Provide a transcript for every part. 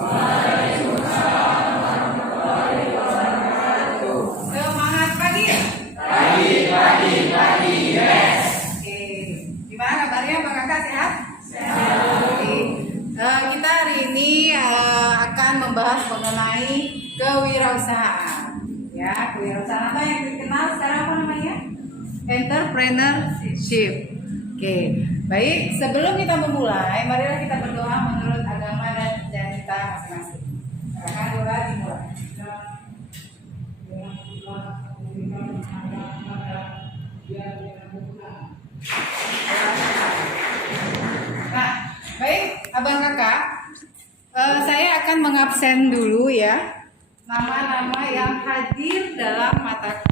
Semangat pagi. Pagi, yes. Oke, gimana kabarnya Bang Kakak, sehat? Sehat. Oke. Kita hari ini akan membahas mengenai kewirausahaan. Ya, kewirausahaan apa yang dikenal sekarang apa namanya? Entrepreneurship. Oke, baik. Sebelum kita memulai, marilah kita berdoa menurut agama dan kita masing-masing. Akan doa dimulai. Nah, baik, abang kakak, saya akan mengabsen dulu ya nama-nama yang hadir dalam mata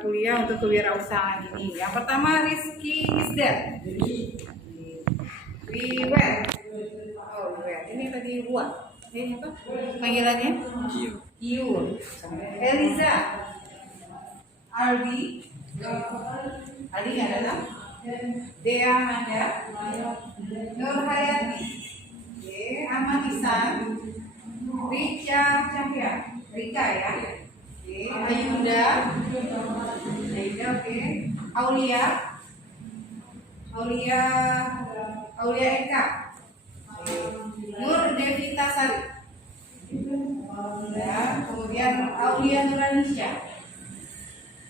kuliah untuk kewirausahaan ini. Yang pertama Rizky Isden, Wiwet, ini tadi Ruan, ini apa panggilannya? Iu, Eliza, Aldi adalah Dea Nanda, Nur Hayati, Ahmad Isan, Rika ya, Ayunda, oke, Aulia Eka, Nur Devita Sari, ya, kemudian Aulia Nuranisha,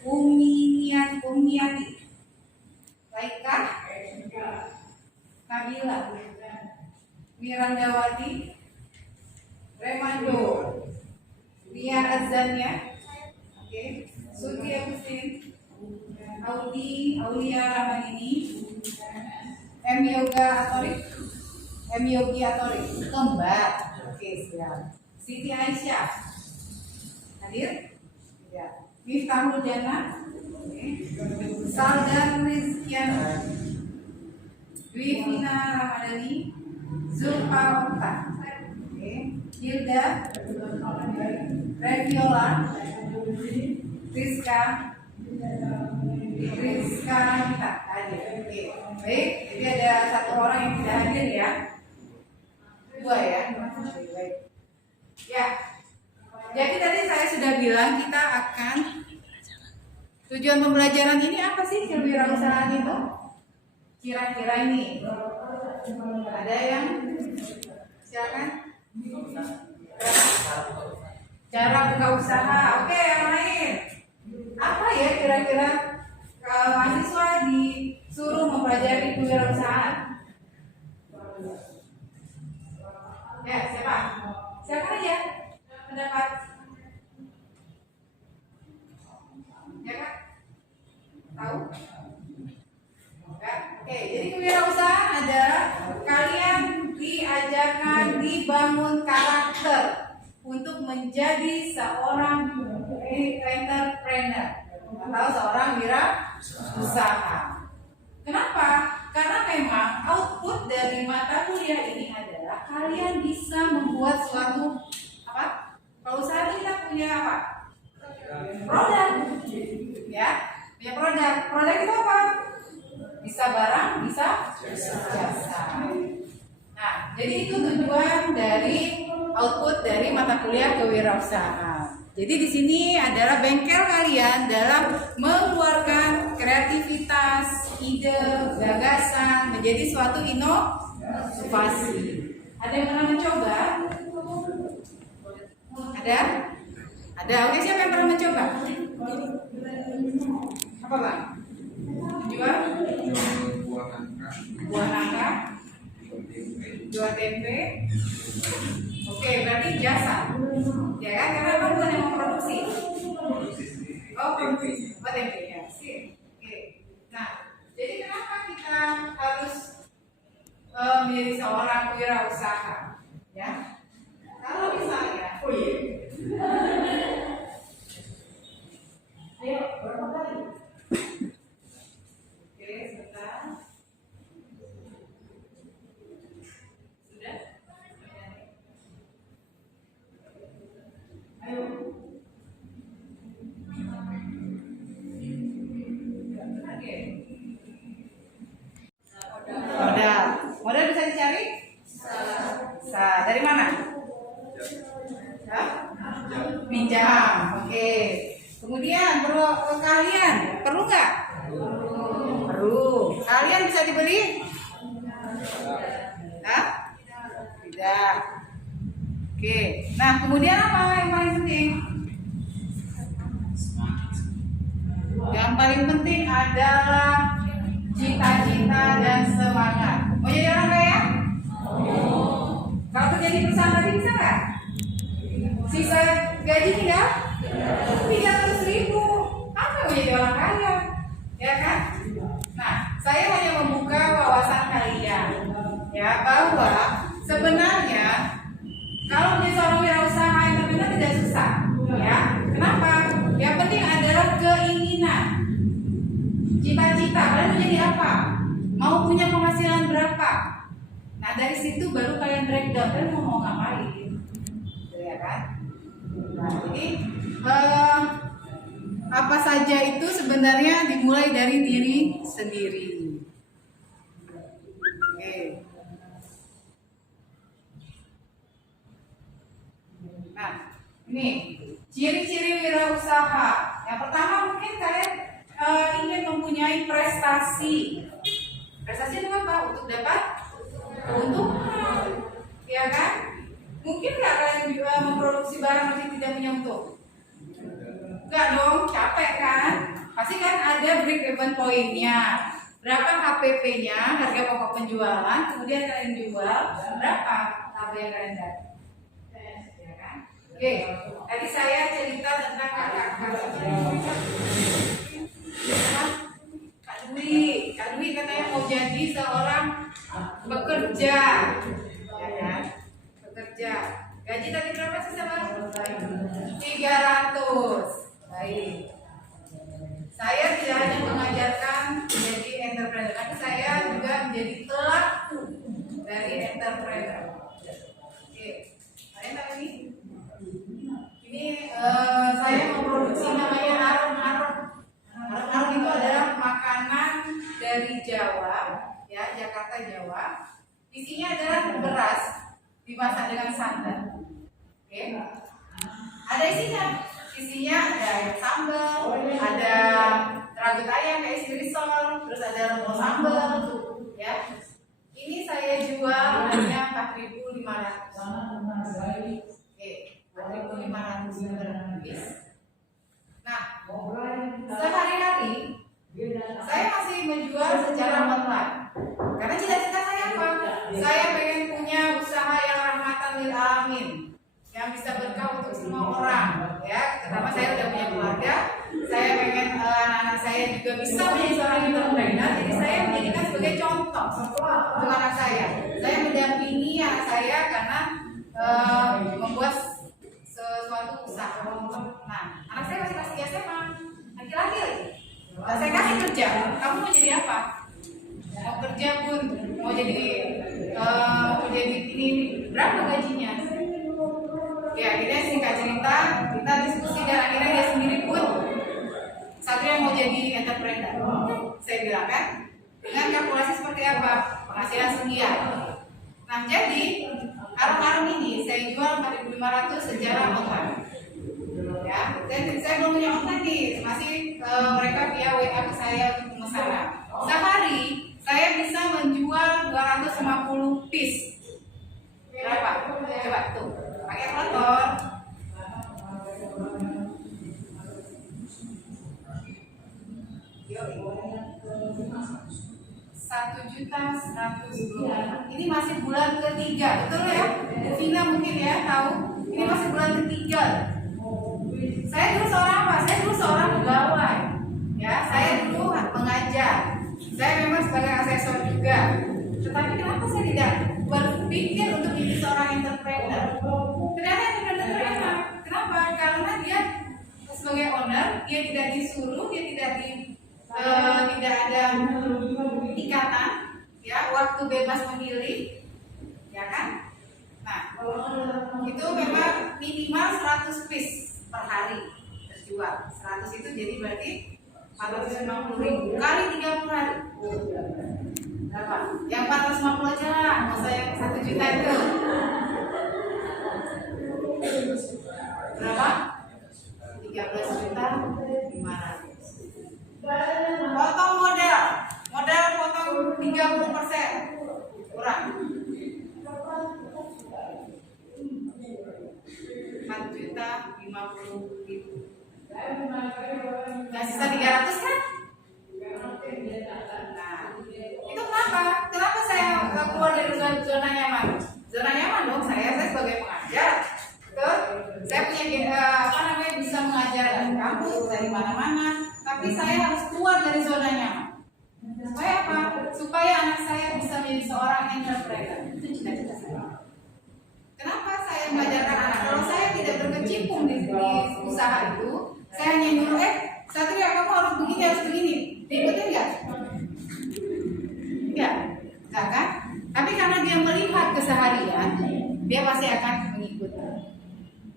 Umiati, Laika, Nabila, Mirandawati, Remando, Ria Azania, oke, Suti Agustin, Aulia Ramadini, M Yogi Atorik, kembar, oke siap. Siti Aisyah, hadir, ya. Miftahul Jana, Saldan Rizkiana, Dwi Vina Ramadhani, Zulfa Okta, Hilda, Reviola, Rizka Nita hadir. Oke. Baik, jadi ada satu orang yang tidak hadir ya. Dua ya. Baik. Ya. Jadi tadi saya sudah bilang kita akan tujuan pembelajaran ini apa sih kewirausahaan itu? Kira-kira ini ada yang silakan. Cara buka usaha. Oke, yang lain. Apa ya kira-kira mahasiswa disuruh mempelajari kewirausahaan? Ya, siapa? Siapa aja? Pendapat? Ya kan? Tahu? Enggak? Oke, jadi kewirausahaan adalah kalian diajarkan dibangun karakter untuk menjadi seorang entrepreneur atau seorang wirausaha. Kenapa? Karena memang output dari mata kuliah ini adalah kalian bisa membuat suatu apa? Kalau usaha kita punya apa? Produk, ya, punya produk. Produk itu apa? Bisa barang, bisa jasa. Nah, jadi itu tujuan dari output dari mata kuliah kewirausahaan. Jadi di sini adalah bengkel kalian dalam mengeluarkan kreativitas, ide, gagasan menjadi suatu inovasi. Ada yang pernah mencoba? Ada? Ada. Oke, siapa yang pernah mencoba? Apa bang? Jual? Buah nangka. Jual tempe. Oke, berarti jasa. Ya kan? Karena abang bukan yang memproduksi. Oh, produksi. Oh, tempe ya. Oke. Nah, jadi kenapa kita harus menjadi seorang wirausaha? Ya. Kalau misalnya, oh iya. Ayo, berapa kali? Oke, sebentar. Sudah? Ayo. Modal bisa dicari? Bisa. Pinjam. Oke. Kemudian perlu keahlian, perlu nggak? Perlu. Kalian bisa diberi? Hah? Tidak. Oke. Nah, kemudian apa yang paling penting? Yang paling penting adalah cita-cita dan semangat. Mau jadi orang kaya? Kalau kerja di perusahaan tadi bisa nggak? Sisa gaji tinggal 300.000. Apa mau jadi orang kaya? Ya kan? Nah, saya hanya membuka wawasan kalian, ya, bahwa sebenarnya kalau menjadi seorang wirausaha entrepreneur tidak susah, ya. Kenapa? Yang penting adalah keinginan, cita-cita. Kalian mau jadi apa? Mau punya penghasilan berapa? Nah, dari situ baru kalian breakdown. Kalian mau ngapain? Ya kan? Nah, jadi apa saja itu sebenarnya dimulai dari diri sendiri. Oke. Nah, ini ciri-ciri wirausaha. Yang pertama mungkin kalian ingin mempunyai prestasi. Prestasi itu apa? Untuk dapat keuntungan, ya kan? Mungkin nggak kalian juga memproduksi barang masih tidak punya untung? Enggak dong, capek kan? Pasti kan ada break even point-nya. Berapa HPP-nya, harga pokok penjualan, kemudian kalian jual, berapa laba yang kalian dapat? Ya kan? Oke, tadi saya cerita tentang kakak. Kak Dwi katanya mau jadi seorang pekerja, ya kan? Pekerja. Gaji tadi berapa sih sama? 300. Baik. Saya tidak hanya mengajarkan menjadi entrepreneur, tapi saya juga menjadi pelaku dari entrepreneur. Oke, kalian tahu ini? Ini saya memproduksi namanya arem-arem. Arem-arem itu adalah makanan dari Jawa, ya, Jakarta, Jawa. Isinya adalah beras dimasak dengan santan. Oke. Ada isinya ada ayam sambal, ada ragut ayam kayak isi risol, terus ada lombok sambal, ya. Ini saya jual hanya 4.500. Oke, 4.500 per piece. Nah, sehari-hari saya masih menjual secara online. Karena cita-cita saya apa? Saya pengen punya usaha yang rahmatan lil alamin, yang bisa berkah untuk semua orang, ya. Pertama, saya udah punya keluarga, saya pengen anak-anak saya juga bisa menjadi seorang entrepreneur. Jadi saya menjadikan sebagai contoh untuk anak saya. Saya mendampingi anak saya karena membuat sesuatu usaha. Nah, anak saya masih kelas 3 SMA, laki-laki lagi. Saya kasih kerja, kamu mau jadi apa? Mau kerja pun, mau jadi ini, berapa gajinya? Ya, akhirnya singkat cerita kita diskusi dan akhirnya dia sendiri pun Satria mau jadi entrepreneur. Saya bilang kan, dengan kalkulasi seperti apa? Penghasilan sekian. Nah, jadi arem-arem ini saya jual 4.500 secara online. Ya, dan saya belum punya online nih, masih mereka via WA ke saya untuk pemesanan. Sehari saya bisa menjual 250 piece. Berapa? Coba tuh, pakai motor. 1.100.000. Ini masih bulan ketiga, betul ya? Vina mungkin ya tahu. Ini masih bulan ketiga. Saya dulu seorang apa? Saya dulu seorang pegawai. Ya, saya dulu mengajar. Saya memang sebagai asesor juga. Tetapi kenapa saya tidak berpikir untuk menjadi seorang entrepreneur? Ternyata entrepreneur enak. Kenapa? Karena dia sebagai owner, dia tidak disuruh, dia tidak ada ikatan, ya, waktu bebas memilih, ya kan? Nah, itu memang minimal 100 piece per hari terjual. 100 itu jadi berarti 450.000 kali 30 hari. Berapa? Yang 450 aja lah, nggak usah yang 1 juta itu. Berapa? kita 50.000. Nah, sisa 300 kan? Nah, itu kenapa? Kenapa saya keluar dari zona nyaman? Zona nyaman dong saya sebagai pengajar. Saya punya bisa mengajar dari kampus, dari mana-mana, tapi saya harus keluar dari zona nyaman. Supaya apa? Supaya anak saya bisa menjadi seorang entrepreneur. Itu cita-cita saya. Kenapa saya mengajarkan anak? Kalau saya tidak berkecimpung di usaha itu, saya hanya nyuruh, Satria kamu harus begini. Diikutin nggak? Enggak kan? Tapi karena dia melihat keseharian, dia pasti akan mengikuti.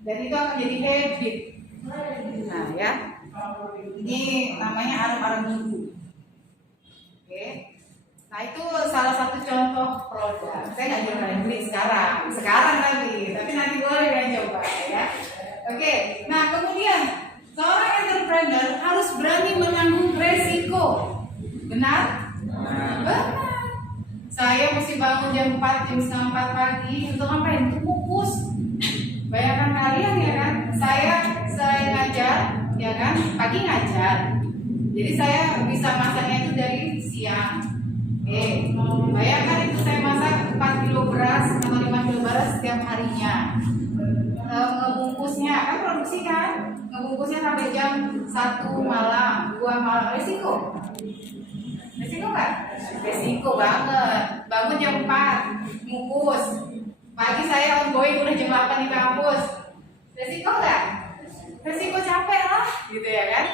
Dan itu akan jadi habit. Nah ya, ini namanya arem-arem minggu. Oke. Nah itu salah satu contoh produk. Saya nggak jual kalian beli sekarang lagi, tapi nanti boleh kalian coba ya. Oke. Nah kemudian seorang entrepreneur harus berani menanggung resiko. Benar? Benar. Saya mesti bangun jam 4, jam setengah 4 pagi untuk ngapain? Untuk kukus. Bayangkan kalian ya kan, saya ngajar, ya kan, pagi ngajar. Jadi saya bisa masaknya itu dari siang. Bayangkan itu saya masak 4 kilo beras atau 5 kilo beras setiap harinya. Ngebungkusnya kan produksi kan, ngebungkusnya sampai jam 1 malam, 2 malam. Resiko nggak? Resiko banget. Bangun jam 4, ngukus. Pagi saya ongoing udah jam 8 di kampus. Resiko nggak? Resiko capek lah, gitu ya kan?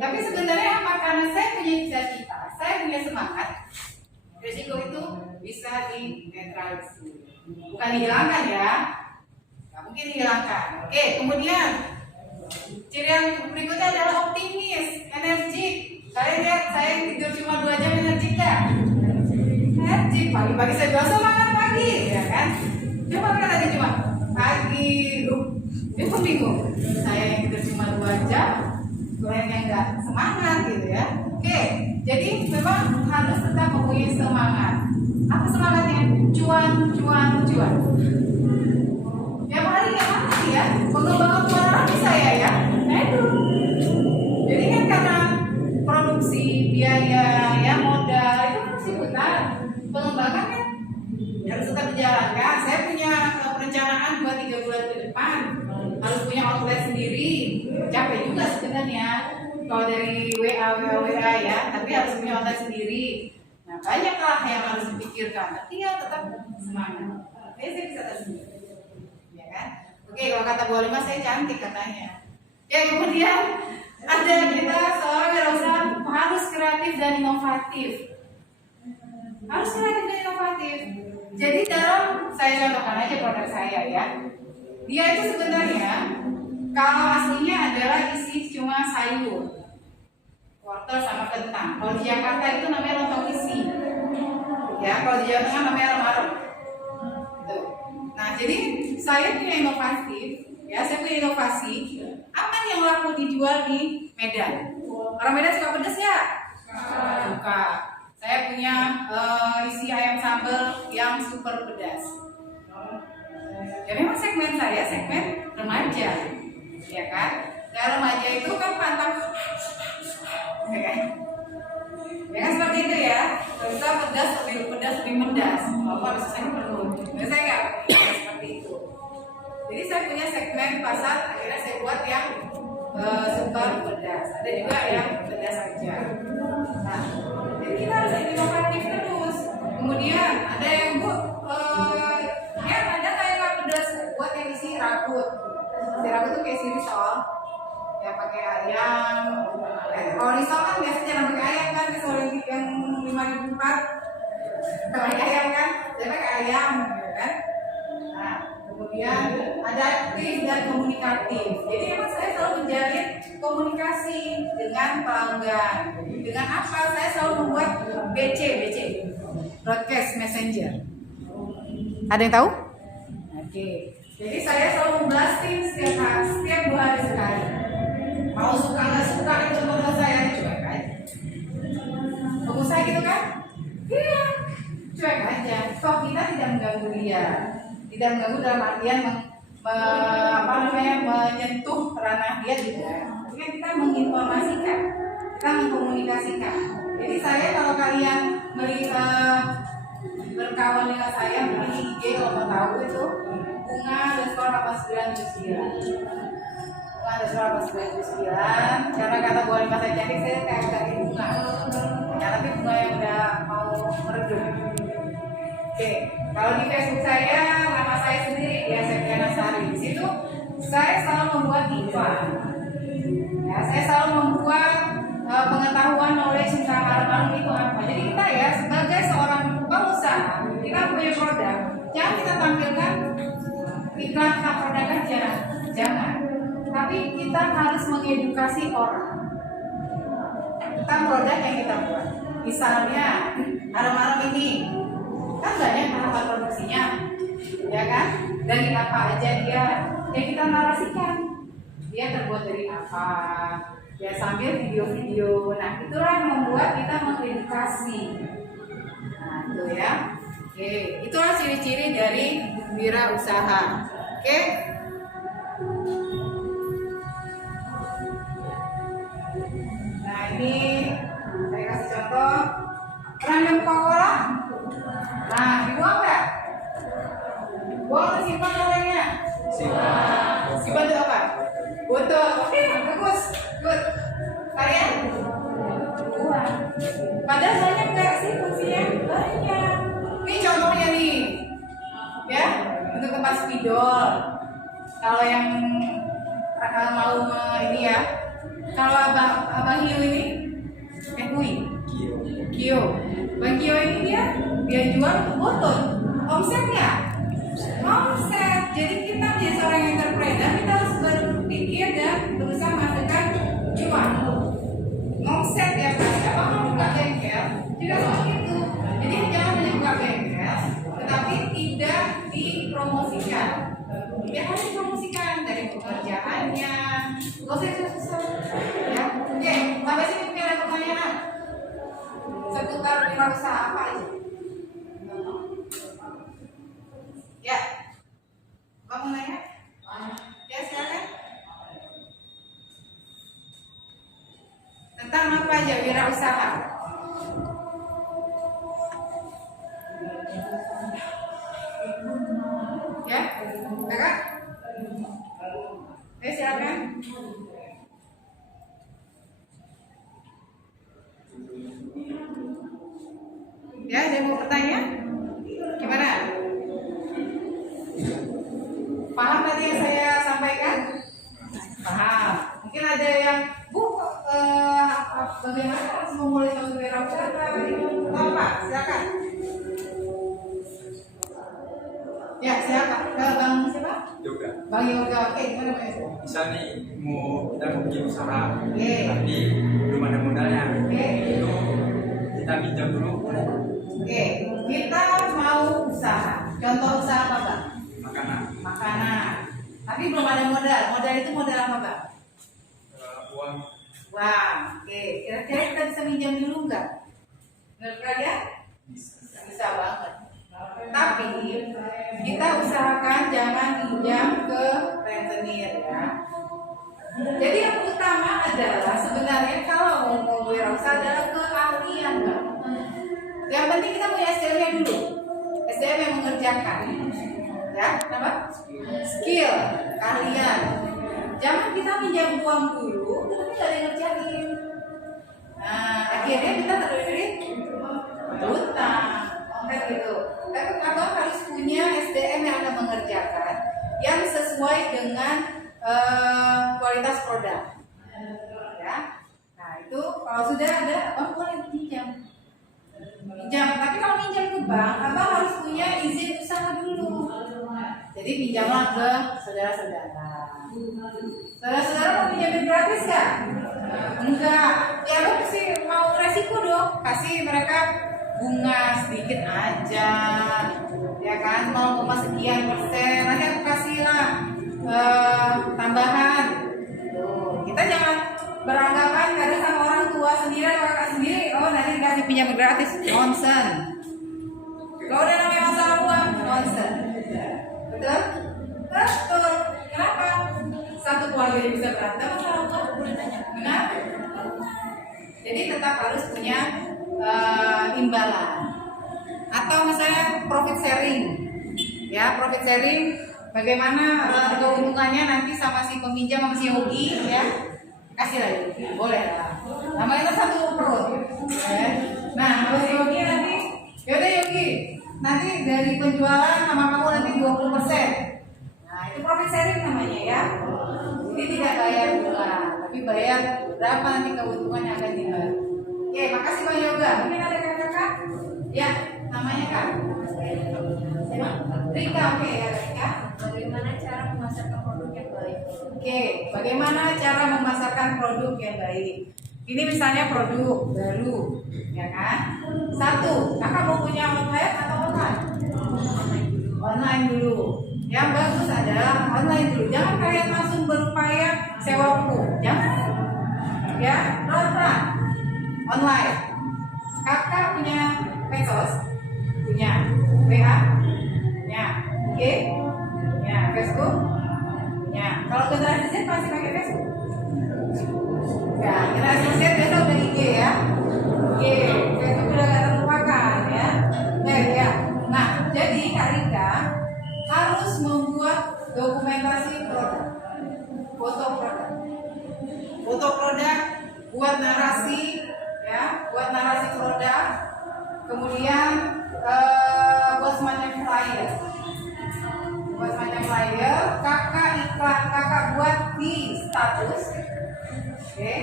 Tapi sebenarnya apa? Karena saya punya cita-cita, saya punya semangat. Resiko itu bisa dinetralisir, bukan dihilangkan ya. Nggak mungkin dihilangkan. Oke, kemudian ciri yang berikutnya adalah optimis, energik. Kalian lihat saya tidur cuma 2 jam, energik nggak? Energik. Pagi-pagi saya bilang semangat pagi, ya kan? Coba kan tadi cuma pagi, dia pun bingung. Saya yang tidur cuma 2 jam, kalian yang nggak semangat gitu ya. Oke, jadi memang harus tetap mempunyai semangat. Apa semangatnya? Cuan. Tiap hari ya, pengembangan keuangan saya ya. Nah itu. Jadi kan karena produksi, biaya, ya modal itu harus diputar. Pengembangan kan harus tetap dijalankan. Saya punya perencanaan 2-3 bulan ke depan harus punya outlet sendiri. Capek juga sebenarnya kalau dari WA ya, tapi harus punya outlet sendiri. Nah banyaklah yang harus dipikirkan, tapi ya tetap semangat. Saya bisa tersendiri, ya kan? Oke, kalau kata Bu Alima saya cantik katanya. Ya kemudian ada kita seorang wirausaha harus kreatif dan inovatif. Jadi dalam saya contohkan aja produk saya ya. Dia itu sebenarnya kalau aslinya adalah isi cuma sayur, wortel sama kentang. Kalau di Jakarta itu namanya lontong isi. Ya, kalau di Jawa Tengah namanya arem-arem. Nah, jadi saya punya inovasi. Apa yang laku dijual di Medan? Orang Medan suka pedas ya? Suka. Saya punya isi ayam sambal yang super pedas. Ya memang segmen saya segmen remaja, ya kan? Nah, remaja itu kan pantang, ya kan? Ya kan seperti itu ya. Bisa pedas lebih pedas. Apa harus saya perlu? Nah, saya nggak seperti itu. Jadi saya punya segmen pasar, akhirnya saya buat yang super pedas. Ada juga yang pedas saja. Nah, jadi kita harus inovatif terus. Kemudian ada yang ya ada kayak nggak pedas buat yang isi rambut. Isi rambut tuh kayak isi risol. Ya pakai ayam. Kalau risol kan biasanya jarang pakai ayam kan, risol yang 5.004 pakai ayam kan, saya pakai ayam, gitu kan. Nah, kemudian ada aktif dan komunikatif. Jadi emang saya selalu menjalin komunikasi dengan pelanggan. Dengan apa? Saya selalu membuat BC, broadcast messenger. Ada yang tahu? Oke. Jadi saya selalu memblasting setiap 2 hari sekali. Mau suka nggak suka itu menurut saya cuek aja. Pengusaha gitu kan? Iya, cuek aja. Toh kita tidak mengganggu dia. Tidak mengganggu dalam artian menyentuh ranah dia tidak. Tapi kan kita menginformasikan, kita mengkomunikasikan. Jadi saya kalau kalian berkawan dengan saya di IG, kalau mau tahu itu bunga_8979. bunga_8979. Karena kata Bu Halimah saya cantik, saya kayak dari bunga. Ya, tapi bunga yang udah mau meredup. Oke, kalau di Facebook saya, nama saya sendiri ya Septiana Sari. Di situ saya selalu membuat iklan. Ya, saya selalu membuat pengetahuan knowledge tentang alun-alun itu apa. Jadi kita ya sebagai seorang pengusaha, kita punya produk, jangan kita tampilkan iklan tentang produk aja, jangan. Tapi kita harus mengedukasi orang tentang produk yang kita buat. Misalnya alun-alun ini kan banyak tahapan produksinya, ya kan? Dari apa aja dia, yang kita narasikan. Dia terbuat dari apa? Ya sambil video-video. Nah itulah yang membuat kita mengedukasi. Nah itu ya. Oke, itulah ciri-ciri dari wirausaha. Oke. Nah ini saya kasih contoh. Random Coca-Cola. Nah dibuang nggak? Buang atau simpan orangnya? Simpan itu apa? Botol. Oke, bagus. Good. Kalian? Buang. Padahal banyak nggak sih fungsinya? Banyak. Ini contohnya nih, ya, untuk tempat spidol. Kalau yang mau ini ya, kalau abang Hio ini, Kio, Bang Kio ini dia jual untuk botol. Omsetnya, omset. Jadi kita menjadi seorang entrepreneur, kita harus berpikir dan berusaha menghasilkan cuan. Omset ya kan, abang mau buka bengkel, juga seperti itu. Jadi jangan hanya buka bengkel, tetapi tidak dipromosikan. Ya harus dipromosikan dari pekerjaannya. Gak usah susah. Ya, oke. Sampai sini mungkin ada pertanyaan seputar wirausaha apa aja? Ya, kamu nanya? Ya silakan. Tentang apa aja wirausaha? Ya, kakak? Ya silakan. Ya, ada yang mau bertanya? Gimana? Paham tadi yang saya sampaikan? Paham. Mungkin ada yang bagaimana harus memulai suatu wirausaha? Tahu Pak? Silakan. Ya, siapa? Bang siapa? Yoga. Bang Yoga. Oke, gimana Bang Yoga? Misal nih kita mau bikin usaha, Oke. tapi belum ada modalnya. Oke. Itu kita pinjam dulu. Oke, kita mau usaha. Contoh usaha apa Bang? Makanan. Makanan. Tapi belum ada modal. Modal itu modal apa Bang? Uang. Wah, oke. Kira-kira kita bisa minjam dulu nggak? Menurut kalian? Bisa banget. Tapi kita usahakan jangan pinjam ke rentenir ya. Jadi yang utama adalah sebenarnya kalau mau wirausaha adalah keahlian Bang. Yang penting kita punya SDM-nya dulu. SDM yang mengerjakan. Ya, apa? Skill, keahlian. Jangan kita pinjam uang dulu, tapi nggak ada yang ngerjain. Nah, akhirnya kita terlilit utang, kayak gitu. Tapi abang harus punya SDM yang akan mengerjakan, yang sesuai dengan kualitas produk. Ya, nah itu kalau sudah ada, abang boleh pinjam. Tapi kalau pinjam ke bank, abang harus punya izin usaha dulu. Jadi pinjamlah ke saudara-saudara. Saudara-saudara mau pinjamin gratis kan? Enggak. Ya abang sih mau resiko dong. Kasih mereka bunga sedikit aja, ya kan? 0, sekian persen. Nanti aku kasih lah tambahan. Tuh. Kita jangan beranggapan kadang sama orang tua sendiri atau kakak sendiri, oh nanti dikasih pinjam gratis. Nonsense. Kalau udah namanya masalah uang, nonsense. Betul? Betul. berantem atau apa? Benar? Jadi tetap harus punya imbalan. Atau misalnya profit sharing. Ya, profit sharing bagaimana keuntungannya nanti sama si peminjam sama si Yogi ya. Kasih lah Yogi, boleh lah. Namanya itu satu perut. Ya. Nah, kalau si Yogi nanti, yaudah Yogi, nanti dari penjualan sama kamu nanti 20%. Nah, itu profit sharing namanya ya. Jadi tidak bayar bulan, tapi bayar berapa nanti keuntungan yang akan dibagi. Oke, makasih Bang Yoga. Mungkin ada kakak? Ya, namanya Kak? Rika, oke ya Rika. Bagaimana cara memasarkan produk yang baik? Oke, bagaimana cara memasarkan produk yang baik? Ini misalnya produk baru, ya kan? Satu, kakak mau punya outlet atau online? Online dulu. Yang bagus adalah online dulu. Jangan kalian langsung berupaya sewa buku. Jangan. Ya, pelan-pelan. Online. Kakak punya medsos? Punya. WA? Punya. IG? Punya. Facebook? Punya. Kalau generasi Z masih pakai Facebook? Ya, generasi Z biasa udah IG ya. IG, Facebook udah gak terlupakan ya. Ya. Nah, jadi Kak Rika harus membuat dokumentasi produk, foto produk, buat narasi ya, buat narasi produk, kemudian buat semacam flyer, kakak iklan, kakak buat di status, oke,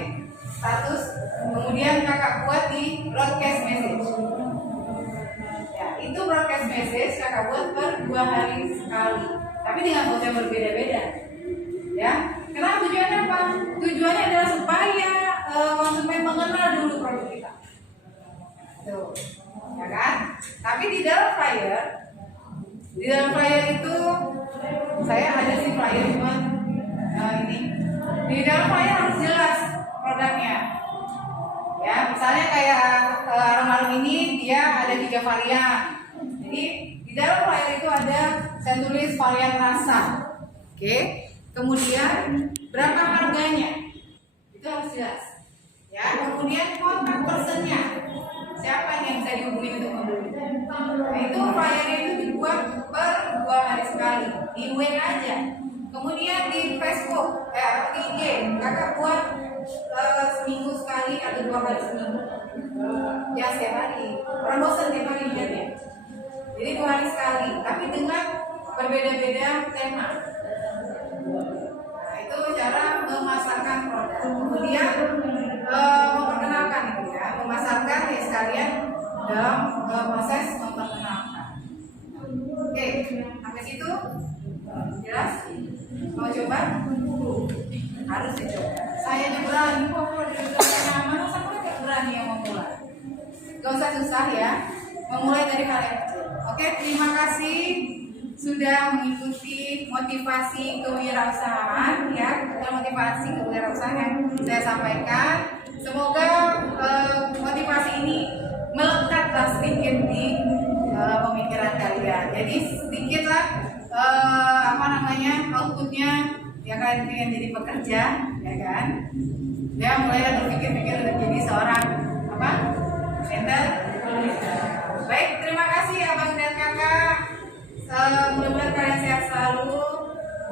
status, kemudian kakak buat di broadcast message. Ya, itu broadcast message kakak buat per 2 hari sekali, tapi dengan foto yang berbeda-beda. Ya, kenapa tujuannya apa? Tujuannya adalah supaya konsumen mengenal dulu produk kita. Tuh, ya kan? Tapi di dalam flyer itu saya ada sih flyer cuma ini. Di dalam flyer harus jelas produknya. Ya, misalnya kayak malam ini dia ada 3 varian. Jadi di dalam flyer itu ada saya tulis varian rasa. Oke. Kemudian berapa harganya? Itu harus jelas. Ya, kemudian kontak personnya. Siapa yang bisa dihubungi untuk membeli? Nah, itu flyernya itu dibuat per 2 hari sekali. Di WA aja. Kemudian di Facebook, di IG, kakak buat seminggu sekali atau 2 kali seminggu. Ya, setiap hari. Orang bosan tiap hari lihatnya. Jadi 2 hari sekali, tapi dengan berbeda-beda tema. Nah, itu cara memasarkan produk. Kemudian memperkenalkan itu ya, memasarkan ya sekalian dalam proses memperkenalkan. Oke, sampai situ jelas? Mau coba? Harus dicoba. Saya aja berani kok kalau dibilang nyaman, masa aku nggak berani yang memulai. Gak usah susah ya, memulai dari hal yang kecil. Oke, terima kasih sudah mengikuti motivasi kewirausahaan ya, motivasi kewirausahaan yang saya sampaikan. Semoga motivasi ini melekatlah sedikit di pemikiran kalian. Jadi sedikitlah outputnya ya, kalian pengen jadi pekerja ya kan? Ya mulai berpikir-pikir untuk jadi seorang mental. Baik, terima kasih abang dan kakak. Mudah-mudahan kalian sehat selalu.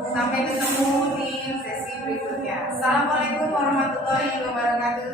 Sampai ketemu di sesi berikutnya. Assalamualaikum warahmatullahi wabarakatuh.